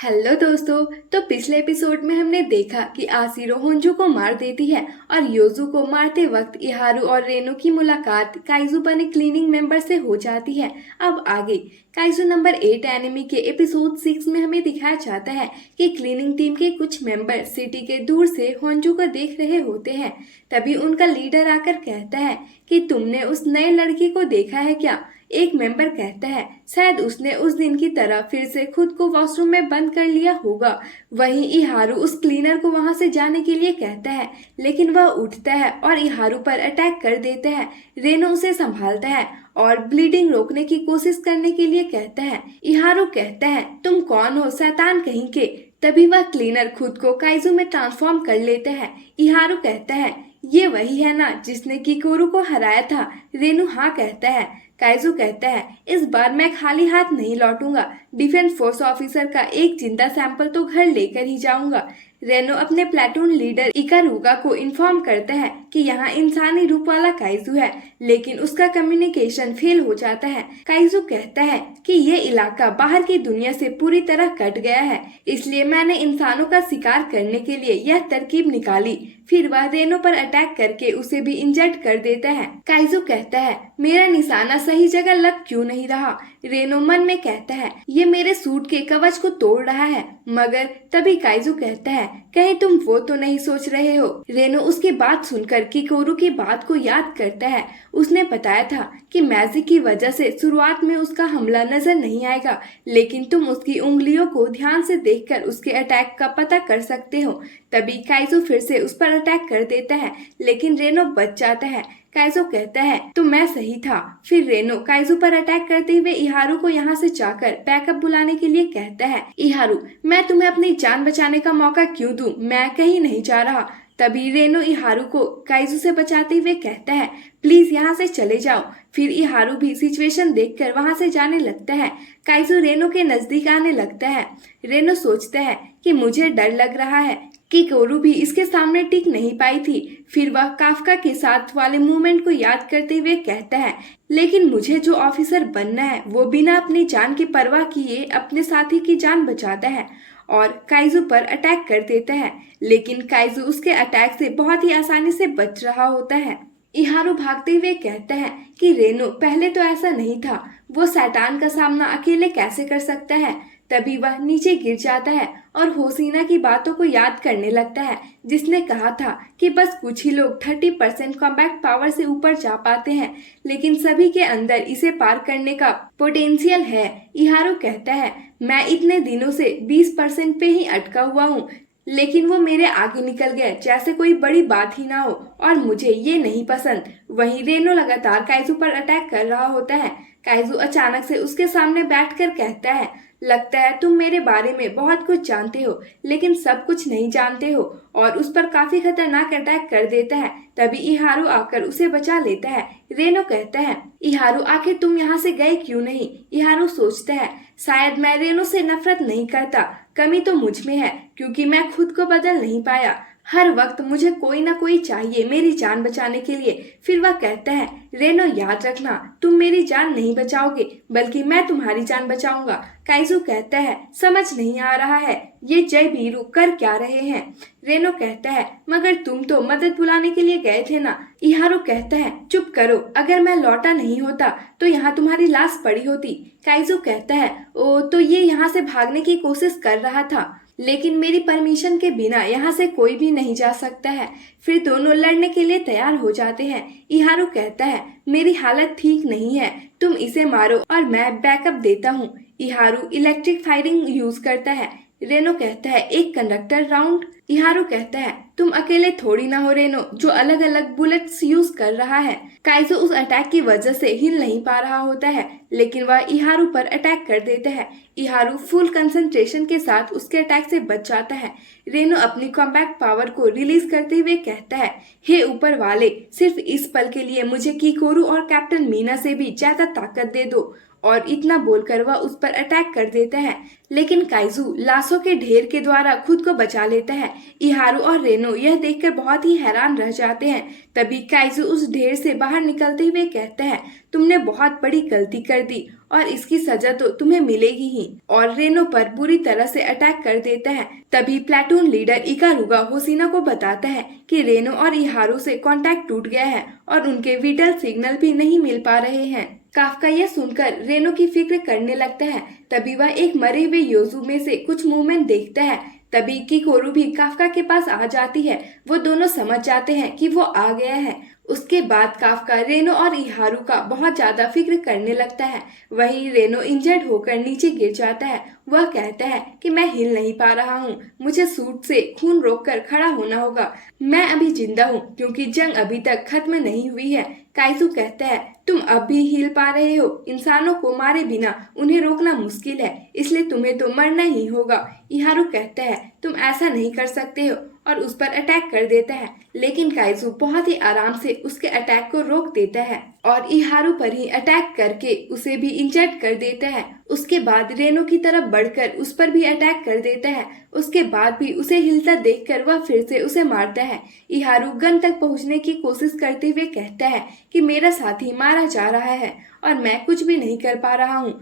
Hello दोस्तों। तो पिछले एपिसोड में हमने देखा कि आसिरो होंजू को मार देती है और योजू को मारते वक्त इहारू और रेनो की मुलाकात काइजू बने क्लीनिंग मेंबर से हो जाती है। अब आगे काइजू नंबर 8 एनिमी के एपिसोड 6 में हमें दिखाया जाता है कि क्लीनिंग टीम के कुछ मेंबर सिटी के दूर से होंजू को देख रहे होते हैं। तभी उनका लीडर आकर कहता है कि तुमने उस नए लड़की को देखा है क्या। एक मेंबर कहता है शायद उसने उस दिन की तरह फिर से खुद को वॉशरूम में बंद कर लिया होगा। वहीं इहारू उस क्लीनर को वहां से जाने के लिए कहता है, लेकिन वह उठता है और इहारू पर अटैक कर देता है। रेनो उसे संभालता है और ब्लीडिंग रोकने की कोशिश करने के लिए कहता है। इहारू कहता है तुम कौन हो शैतान कहीं के। तभी वह क्लीनर खुद को काइजू में ट्रांसफॉर्म कर लेता है। इहारू कहता है ये वही है ना जिसने किकोरू को हराया था। रेनो हाँ कहता है। काइजू कहता है इस बार मैं खाली हाथ नहीं लौटूंगा। डिफेंस फोर्स ऑफिसर का एक जिंदा सैंपल तो घर लेकर ही जाऊंगा। रेनो अपने प्लेटून लीडर इकारुगा को इन्फॉर्म करता है कि यहाँ इंसानी रूप वाला काइजू है, लेकिन उसका कम्युनिकेशन फेल हो जाता है। काइजू कहता है कि ये इलाका बाहर की दुनिया से पूरी तरह कट गया है, इसलिए मैंने इंसानों का शिकार करने के लिए यह तरकीब निकाली। फिर वह रेनो पर अटैक करके उसे भी इंजर्ड कर देता है। काइजू कहता है मेरा निशाना सही जगह लग क्यों नहीं रहा। रेनो मन में कहता है ये मेरे सूट के कवच को तोड़ रहा है। मगर तभी काइजू कहता है कहीं तुम वो तो नहीं सोच रहे हो। रेनो उसकी बात सुनकर किकोरू की बात को याद करता है। उसने बताया था कि मैजिक की वजह से शुरुआत में उसका हमला नजर नहीं आएगा, लेकिन तुम उसकी उंगलियों को ध्यान से देखकर उसके अटैक का पता कर सकते हो। तभी काइजू फिर से उस पर अटैक कर देता है, लेकिन रेनो बच जाता है। काइजू कहता है तो मैं सही था। फिर रेनो काइजू पर अटैक करते हुए इहारू को यहाँ से जाकर बैकअप बुलाने के लिए कहता है। इहारू मैं तुम्हें अपनी जान बचाने का मौका क्यों दूं, मैं कहीं नहीं जा रहा। तभी रेनो इहारू को काइजू से बचाते हुए कहता है प्लीज यहाँ से चले जाओ। फिर इहारू भी सिचुएशन देखकर वहाँ से जाने लगता है। काइजू रेनो के नजदीक आने लगता है। रेनो सोचता है कि मुझे डर लग रहा है। किकोरू भी इसके सामने टिक नहीं पाई थी। फिर वह काफका के साथ वाले मूवमेंट को याद करते हुए कहता है लेकिन मुझे जो ऑफिसर बनना है वो बिना अपनी जान की परवाह किए अपने साथी की जान बचाता है और काइजू पर अटैक कर देता है, लेकिन काइजू उसके अटैक से बहुत ही आसानी से बच रहा होता है। इहारू भागते हुए कहता है कि रेनो पहले तो ऐसा नहीं था, वो शैतान का सामना अकेले कैसे कर सकता है। तभी वह नीचे गिर जाता है और होसीना की बातों को याद करने लगता है, जिसने कहा था कि बस कुछ ही लोग 30% कॉम्बैट पावर से ऊपर जा पाते हैं, लेकिन सभी के अंदर इसे पार करने का पोटेंशियल है। इहारू कहता है मैं इतने दिनों से 20% पे ही अटका हुआ हूँ, लेकिन वो मेरे आगे निकल गए जैसे कोई बड़ी बात ही ना हो, और मुझे ये नहीं पसंद। वहीं रेनो लगातार काइजू पर अटैक कर रहा होता है। काइजू अचानक से उसके सामने बैठकर कहता है लगता है तुम मेरे बारे में बहुत कुछ जानते हो, लेकिन सब कुछ नहीं जानते हो, और उस पर काफी खतरनाक अटैक कर देता है। तभी इहारू आकर उसे बचा लेता है। रेनो कहता है इहारू आखिर तुम यहाँ से गए क्यों नहीं। इहारू सोचता है शायद मैं रेनो से नफरत नहीं करता, कमी तो मुझ में है क्योंकि मैं खुद को बदल नहीं पाया। हर वक्त मुझे कोई ना कोई चाहिए मेरी जान बचाने के लिए। फिर वह कहता है रेनो याद रखना तुम मेरी जान नहीं बचाओगे, बल्कि मैं तुम्हारी जान बचाऊंगा। काइजू कहता है समझ नहीं आ रहा है ये जय बीरू कर क्या रहे हैं। रेनो कहता है मगर तुम तो मदद बुलाने के लिए गए थे ना। इहारू कहता है चुप करो, अगर मैं लौटा नहीं होता तो यहाँ तुम्हारी लाश पड़ी होती। काइजू कहता है ओ तो ये यहाँ से भागने की कोशिश कर रहा था, लेकिन मेरी परमिशन के बिना यहाँ से कोई भी नहीं जा सकता है। फिर दोनों लड़ने के लिए तैयार हो जाते हैं। इहारू कहता है मेरी हालत ठीक नहीं है, तुम इसे मारो और मैं बैकअप देता हूँ। इहारू इलेक्ट्रिक फायरिंग यूज करता है। रेनो कहता है एक कंडक्टर राउंड। इहारू कहता है तुम अकेले थोड़ी ना हो रेनो, जो अलग अलग बुलेट्स यूज कर रहा है। काइजू उस अटैक की वजह से हिल नहीं पा रहा होता है, लेकिन वह इहारू पर अटैक कर देता है। इहारू फुल कंसंट्रेशन के साथ उसके अटैक से बच जाता है। रेनो अपनी कॉम्पैक्ट पावर को रिलीज करते हुए कहता है हे ऊपर वाले, सिर्फ इस पल के लिए मुझे किकोरू और कैप्टन मीना से भी ज्यादा ताकत दे दो। और इतना बोलकर वह उस पर अटैक कर देता है, लेकिन काइजू लाशों के ढेर के द्वारा खुद को बचा लेता है। इहारू और रेनो यह देखकर बहुत ही हैरान रह जाते हैं। तभी काइजू उस ढेर से बाहर निकलते हुए कहता है तुमने बहुत बड़ी गलती कर दी और इसकी सजा तो तुम्हें मिलेगी ही, और रेनो पर बुरी तरह से अटैक कर देता है। तभी प्लेटून लीडर इकारुगा होसिना को बताता है कि रेनो और इहारू से कांटेक्ट टूट गया है और उनके विटल सिग्नल भी नहीं मिल पा रहे हैं। काफका यह सुनकर रेनो की फिक्र करने लगता है। तभी वह एक मरे हुए योजू में से कुछ मूवमेंट देखता है। तभी किकोरू भी काफका के पास आ जाती है। वो दोनों समझ जाते हैं कि वो आ गया है। उसके बाद काफका रेनो और इहारू का बहुत ज्यादा फिक्र करने लगता है। वहीं रेनो इंजर्ड होकर नीचे गिर जाता है। वह कहता है कि मैं हिल नहीं पा रहा हूँ, मुझे सूट से खून रोककर खड़ा होना होगा। मैं अभी जिंदा हूँ क्योंकि जंग अभी तक खत्म नहीं हुई है। काइजू कहता है तुम अब भी हिल पा रहे हो, इंसानों को मारे बिना उन्हें रोकना मुश्किल है, इसलिए तुम्हें तो मरना ही होगा। इहारू कहता है तुम ऐसा नहीं कर सकते हो और उस पर अटैक कर देता है, लेकिन काइजू बहुत ही आराम से उसके अटैक को रोक देता है और इहारू पर ही अटैक करके उसे भी इंजर्ड कर देता है। उसके बाद रेनो की तरफ बढ़कर उस पर भी अटैक कर देता है। उसके बाद भी उसे हिलता देखकर वह फिर से उसे मारता है। इहारू गन तक पहुंचने की कोशिश करते हुए कहता है कि मेरा साथी मारा जा रहा है और मैं कुछ भी नहीं कर पा रहा हूँ।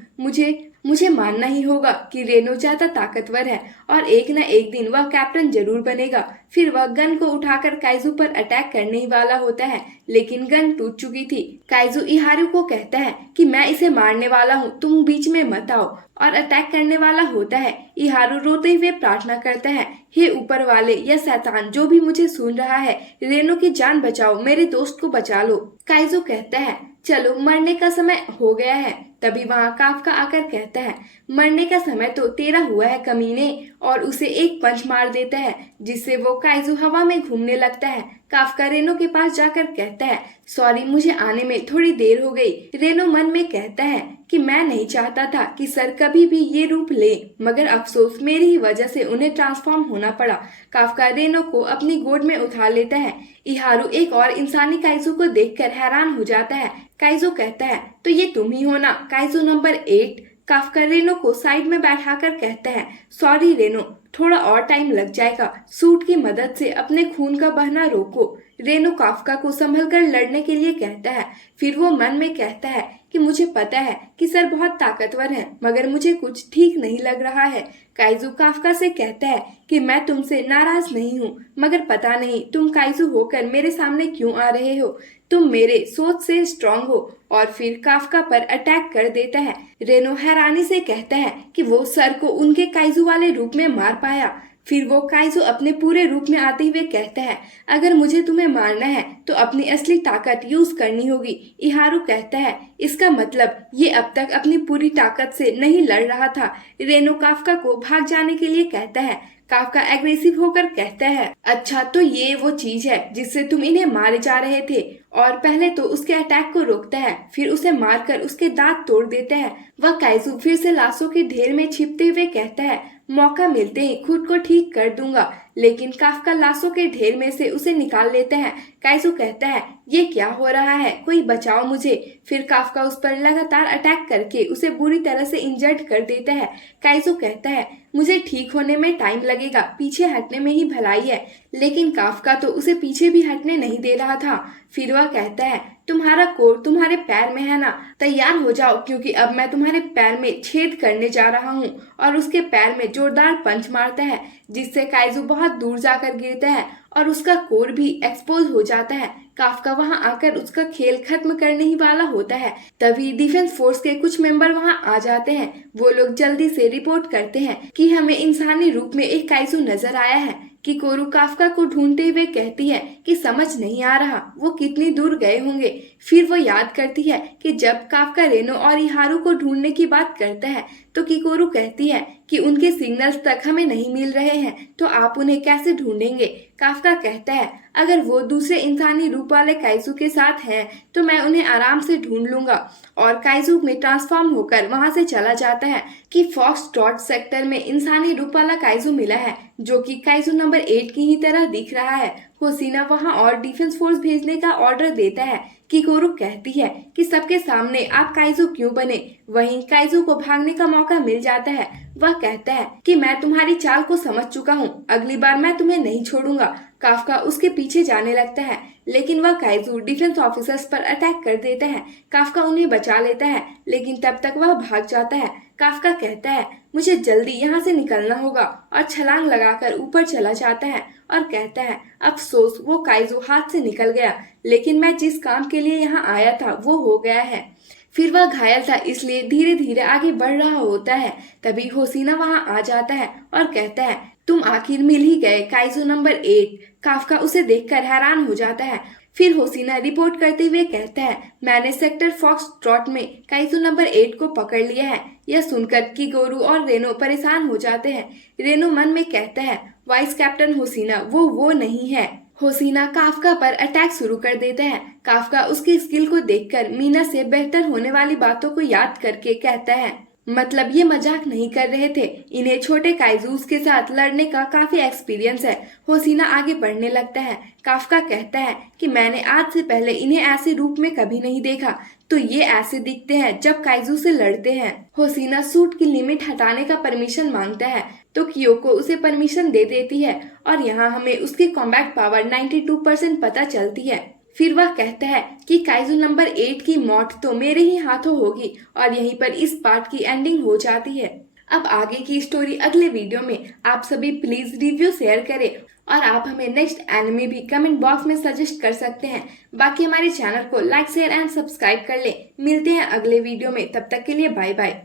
मुझे मानना ही होगा कि रेनो ज्यादा ताकतवर है और एक न एक दिन वह कैप्टन जरूर बनेगा। फिर वह गन को उठाकर काइजू पर अटैक करने ही वाला होता है, लेकिन गन टूट चुकी थी। काइजू इहारू को कहता है कि मैं इसे मारने वाला हूँ, तुम बीच में मत आओ, और अटैक करने वाला होता है। इहारू रोते हुए प्रार्थना करता है, हे ऊपर वाले या शैतान जो भी मुझे सुन रहा है, रेनो की जान बचाओ, मेरे दोस्त को बचा लो। काइजू कहता है चलो मरने का समय हो गया है। तभी वहाँ काफका आकर कहता है मरने का समय तो तेरा हुआ है कमीने, और उसे एक पंच मार देता है जिससे वो काइजू हवा में घूमने लगता है। काफका रेनो के पास जाकर कहता है सॉरी, मुझे आने में थोड़ी देर हो गई। रेनो मन में कहता है कि मैं नहीं चाहता था कि सर कभी भी ये रूप ले, मगर अफसोस मेरी ही वजह से उन्हें ट्रांसफॉर्म होना पड़ा। काफका रेनो को अपनी गोद में उठा लेता है। इहारू एक और इंसानी काइजू को देखकर हैरान हो जाता है। काइजू कहता है तो ये तुम ही हो ना, काइजू नंबर 8। काफका रेनो को साइड में बैठाकर कहता है सॉरी रेनो, थोड़ा और टाइम लग जाएगा, सूट की मदद से अपने खून का बहना रोको। रेनो काफका को संभलकर लड़ने के लिए कहता है। फिर वो मन में कहता है कि मुझे पता है कि सर बहुत ताकतवर है, मगर मुझे कुछ ठीक नहीं लग रहा है। काइजू काफका से कहता है कि मैं तुमसे नाराज नहीं हूँ, मगर पता नहीं तुम काइजू होकर मेरे सामने क्यों आ रहे हो। तुम मेरे सोच से स्ट्रांग हो। और फिर काफका पर अटैक कर देता है। रेनो हैरानी से कहता है कि वो सर को उनके काइजू वाले रूप में मार पाया। फिर वो काइजू अपने पूरे रूप में आते हुए कहता है अगर मुझे तुम्हें मारना है तो अपनी असली ताकत यूज करनी होगी। इहारू कहता है इसका मतलब ये अब तक अपनी पूरी ताकत से नहीं लड़ रहा था। रेनो काफका को भाग जाने के लिए कहता है। काफका एग्रेसिव होकर कहता है अच्छा तो ये वो चीज है जिससे तुम इन्हें मारे जा रहे थे, और पहले तो उसके अटैक को रोकता है, फिर उसे मारकर उसके दांत तोड़ देता है। वह काइजू फिर से लाशों के ढेर में छिपते हुए कहता है मौका मिलते ही खुद को ठीक कर दूंगा, लेकिन काफका लाशों के ढेर में से उसे निकाल लेता है। काइजू कहता है ये क्या हो रहा है, कोई बचाओ मुझे। फिर काफका उस पर लगातार अटैक करके उसे बुरी तरह से इंजर्ड कर देता है। काइजू कहता है मुझे ठीक होने में टाइम लगेगा, पीछे हटने में ही भलाई है, लेकिन काफका तो उसे पीछे भी हटने नहीं दे रहा था। फिर वह कहता है तुम्हारा कोर तुम्हारे पैर में है ना, तैयार हो जाओ क्योंकि अब मैं तुम्हारे पैर में छेद करने जा रहा हूँ। और उसके पैर में जोरदार पंच मारता है जिससे काइजू बहुत दूर जाकर गिरता है और उसका कोर भी एक्सपोज हो जाता है। काफका वहां आकर उसका खेल खत्म करने ही वाला होता है। तभी डिफेंस फोर्स के कुछ मेंबर वहां आ जाते हैं। वो लोग जल्दी से रिपोर्ट करते हैं कि हमें इंसानी रूप में एक काइजू नजर आया है। किकोरू काफका को ढूंढते हुए कहती है कि समझ नहीं आ रहा वो कितनी दूर गए होंगे। फिर वो याद करती है कि जब काफका रेनो और इहारू को ढूंढने की बात करता है तो किकोरू कहती है कि उनके सिग्नल्स तक हमें नहीं मिल रहे हैं, तो आप उन्हें कैसे ढूंढेंगे। काफका कहता है अगर वो दूसरे इंसानी रूप वाले काइजू के साथ हैं तो मैं उन्हें आराम से ढूंढ लूंगा, और काइजू में ट्रांसफॉर्म होकर वहां से चला जाता है कि फॉक्स डॉट सेक्टर में इंसानी रूप वाला काइजू मिला है जो कि काइजू नंबर 8 की ही तरह दिख रहा है। होसिना वहां और डिफेंस फोर्स भेजने का ऑर्डर देता है। किकोरू कहती है कि सबके सामने आप काइजू क्यों बने। वहीं काइजू को भागने का मौका मिल जाता है। वह कहता है कि मैं तुम्हारी चाल को समझ चुका हूँ, अगली बार मैं तुम्हें नहीं छोड़ूंगा। काफका उसके पीछे जाने लगता है, लेकिन वह काइजू डिफेंस ऑफिसर्स पर अटैक कर देता है। काफ्का उन्हें बचा लेता है, लेकिन तब तक वह भाग जाता है। काफ्का कहता है, मुझे जल्दी यहाँ से निकलना होगा, और छलांग लगाकर ऊपर चला जाता है और कहता है, अफसोस वो काइजू हाथ से निकल गया, लेकिन मैं जिस काम के लिए यहाँ आया था वो हो गया है। फिर वह घायल था, इसलिए धीरे धीरे आगे बढ़ रहा होता है। तभी होसीना वहां आ जाता है और कहता है, तुम आखिर मिल ही गए, काइजू नंबर 8। काफ्का उसे देखकर हैरान हो जाता है। फिर होसीना रिपोर्ट करते हुए कहता है, मैंने सेक्टर फॉक्स ट्रॉट में काइजू नंबर 8 को पकड़ लिया है। यह सुनकर किगोरू और रेनो परेशान हो जाते हैं। रेनो मन में कहता है, वाइस कैप्टन होसीना वो नहीं है। होसीना काफ्का पर अटैक शुरू कर देता है। काफ्का उसकी स्किल को देखकर मीना से बेहतर होने वाली बातों को याद करके कहता है, मतलब ये मजाक नहीं कर रहे थे, इन्हें छोटे काइजूस के साथ लड़ने का काफी एक्सपीरियंस है। होसीना आगे बढ़ने लगता है। काफ्का कहता है कि मैंने आज से पहले इन्हें ऐसे रूप में कभी नहीं देखा, तो ये ऐसे दिखते हैं जब काइजू से लड़ते हैं। होसीना सूट की लिमिट हटाने का परमिशन मांगता है, तो कियोको उसे परमिशन दे देती है, और यहाँ हमें उसकी कॉम्बैट पावर 92% पता चलती है। फिर वह कहता है कि काइजू नंबर 8 की मौत तो मेरे ही हाथों होगी, और यहीं पर इस पार्ट की एंडिंग हो जाती है। अब आगे की स्टोरी अगले वीडियो में। आप सभी प्लीज रिव्यू शेयर करें, और आप हमें नेक्स्ट एनिमे भी कमेंट बॉक्स में सजेस्ट कर सकते हैं। बाकी हमारे चैनल को लाइक शेयर एंड सब्सक्राइब कर लें। मिलते हैं अगले वीडियो में, तब तक के लिए बाय बाय।